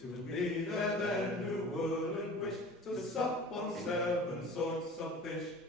To be there then who wouldn't wish to sup on 7 sorts of fish.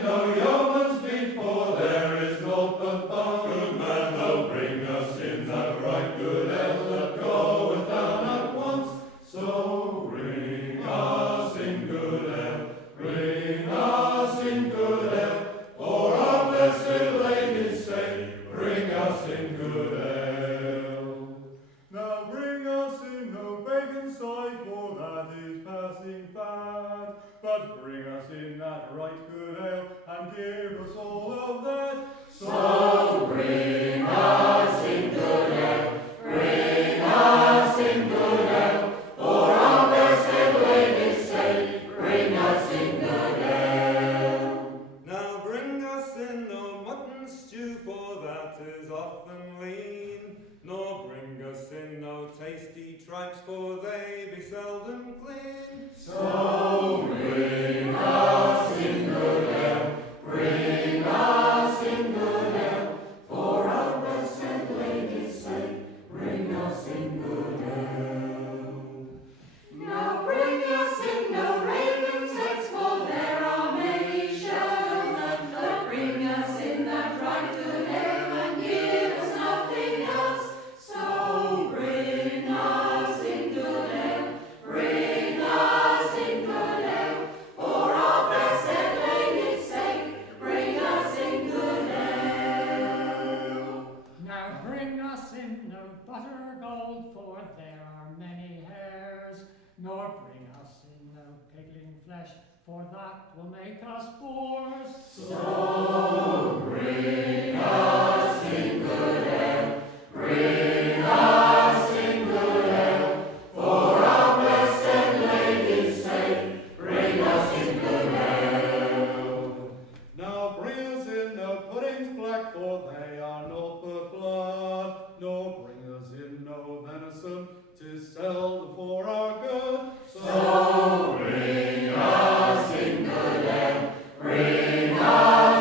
in no yeoman's meat, for there is naught but bone man. They'll bring us in that right good ale that goeth down at once. So bring us in good ale, bring us in good ale, for our blessed Lady's sake, bring us in good ale. Now bring us in no bacon side, for that is passing fat, but bring us in that right good ale, and give us all of that. So bring us in good ale, bring us in good ale, for our blessed Lady's sake, bring us in good ale. Now bring us in no mutton stew, for that is often lean, nor bring us in no tasty tripes, for they be seldom clean. So bring us in good ale, bring us in good ale, for our blessed Lady's sake, bring us in good ale. Now bring us in no raven's eggs, for there are many shells, but bring us in that right good ale, and give us nothing else. So bring us in good ale, bring us in good ale, for our blessed Lady's sake, bring us in good ale. Now bring us in no butter gold, for there are many hairs, nor bring us in no pigling flesh, for that will make us bores. So bring us in good ale, bring us in good ale, for our blessed Lady's sake, bring us in good ale. Now bring us in no puddings black, for they are naught but blood, nor bring us in no venison, 'tis seldom for our good. So bring us in good ale, bring us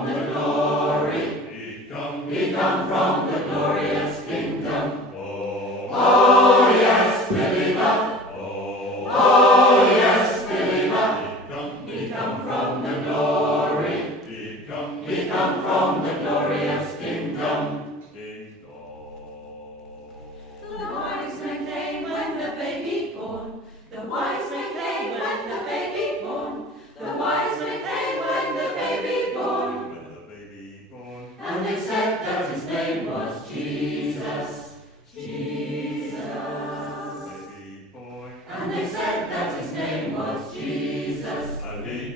from the glory. He come from the glorious kingdom. Oh yes, believer. Oh yes, believer. He come from the glory. He come from the glorious kingdom. The wise men came when the baby born. The wise men came when the baby born. The wise men came when the baby born. And they said that his name was Jesus. Jesus. And they said that his name was Jesus. And He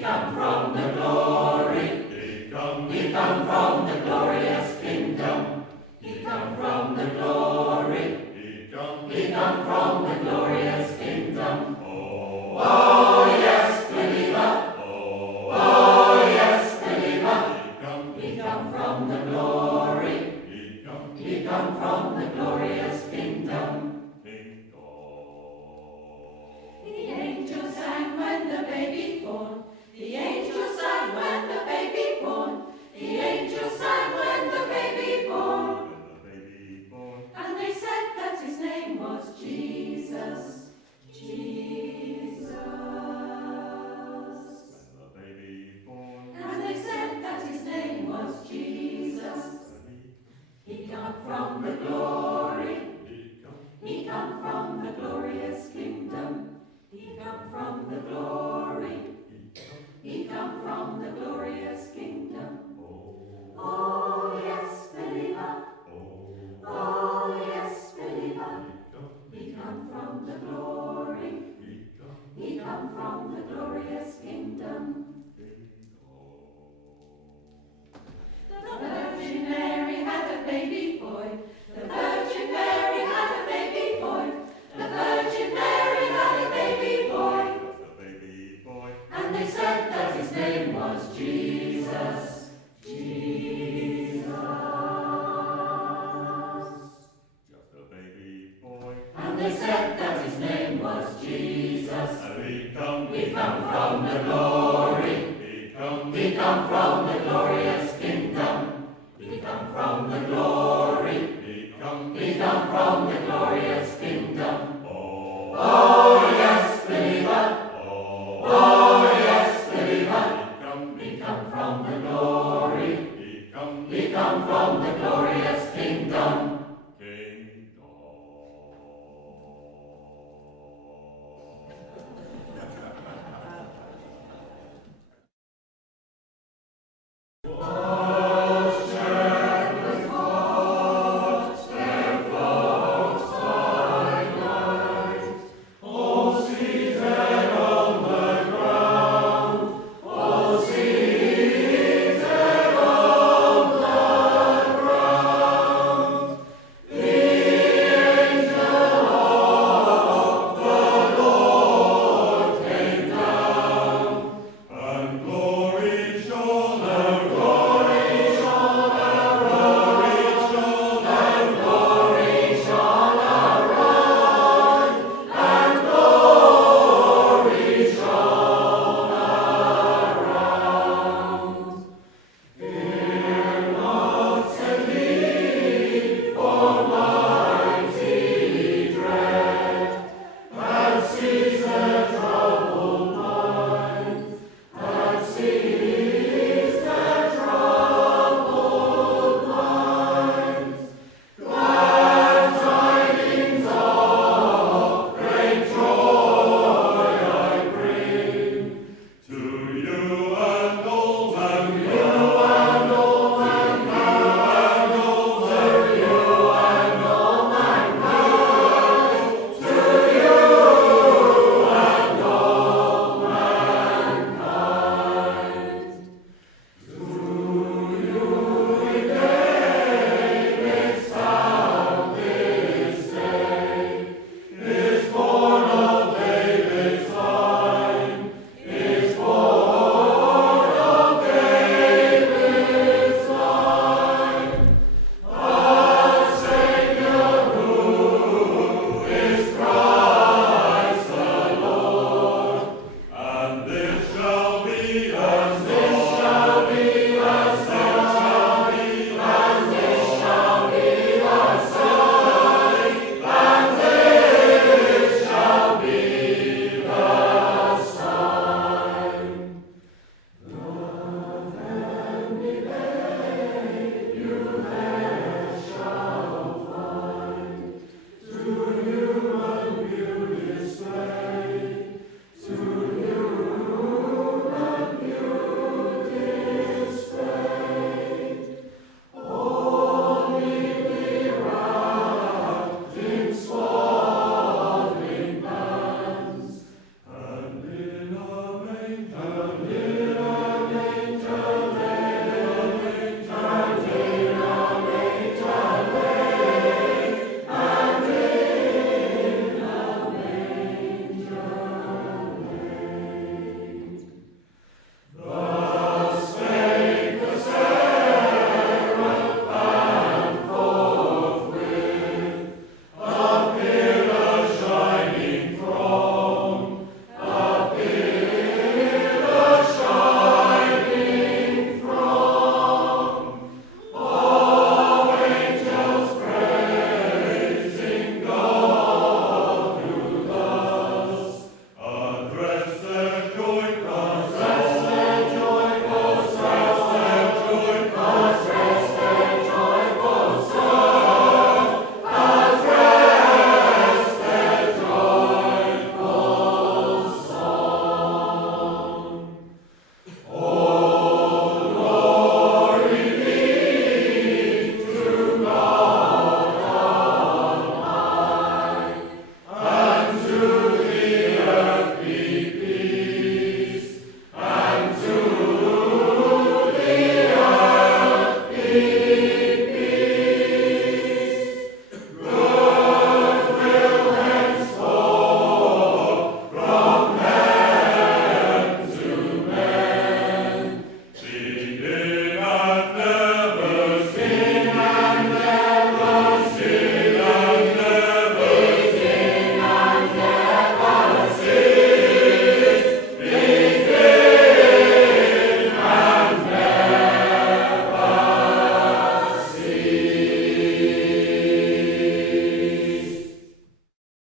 come from the glory. He come from the glorious kingdom. He come from the glory. He come from the glorious kingdom. Oh yes, believer. Oh yes, believer. He come from the glory. He come from the glorious kingdom. The angels sang when the baby born. The angels sang when the baby born. The angels sang when the baby born. And they said that his name was Jesus. Jesus. And they said that his name was Jesus. He come from the glory. He come from the glorious kingdom. He come from the glory. He come from the glorious kingdom. Oh yes, believer. Oh yes, believer. He come from the glory. He come from the glorious kingdom. The Virgin Mary had a baby boy. The Virgin Mary had a baby boy. The Virgin Mary had a baby boy. And they said that his name was Jesus. Jesus. And they said that his name was Jesus. He come from the glory. He come from the glorious kingdom. He come from the glory. He come from the glorious kingdom. Oh yes, believer. Oh yes, believer. He come from the glory. He come from the glory.